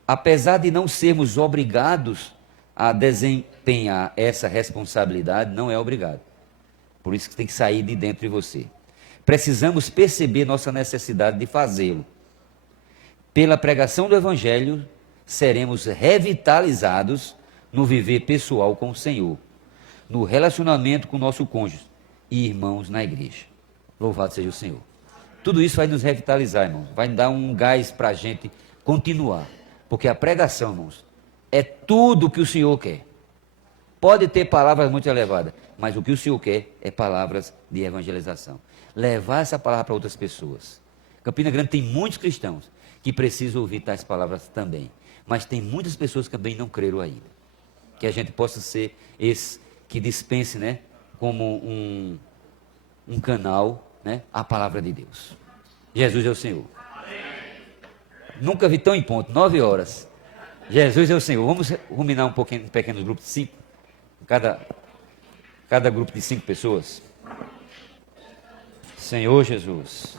apesar de não sermos obrigados a desempenhar essa responsabilidade, não é obrigado. Por isso que tem que sair de dentro de você. Precisamos perceber nossa necessidade de fazê-lo. Pela pregação do Evangelho, seremos revitalizados no viver pessoal com o Senhor, no relacionamento com o nosso cônjuge e irmãos na igreja. Louvado seja o Senhor. Tudo isso vai nos revitalizar, irmãos. Vai dar um gás para a gente continuar. Porque a pregação, irmãos, é tudo o que o Senhor quer. Pode ter palavras muito elevadas, mas o que o Senhor quer é palavras de evangelização. Levar essa palavra para outras pessoas. Campina Grande tem muitos cristãos que precisam ouvir tais palavras também. Mas tem muitas pessoas que também não creram ainda. Que a gente possa ser esse que dispense, né, como um canal, né, a palavra de Deus. Jesus é o Senhor. Nunca vi tão em ponto, 9 horas. Jesus é o Senhor. Vamos ruminar um pouquinho em pequenos grupos de 5. Cada grupo de 5 pessoas. Senhor Jesus.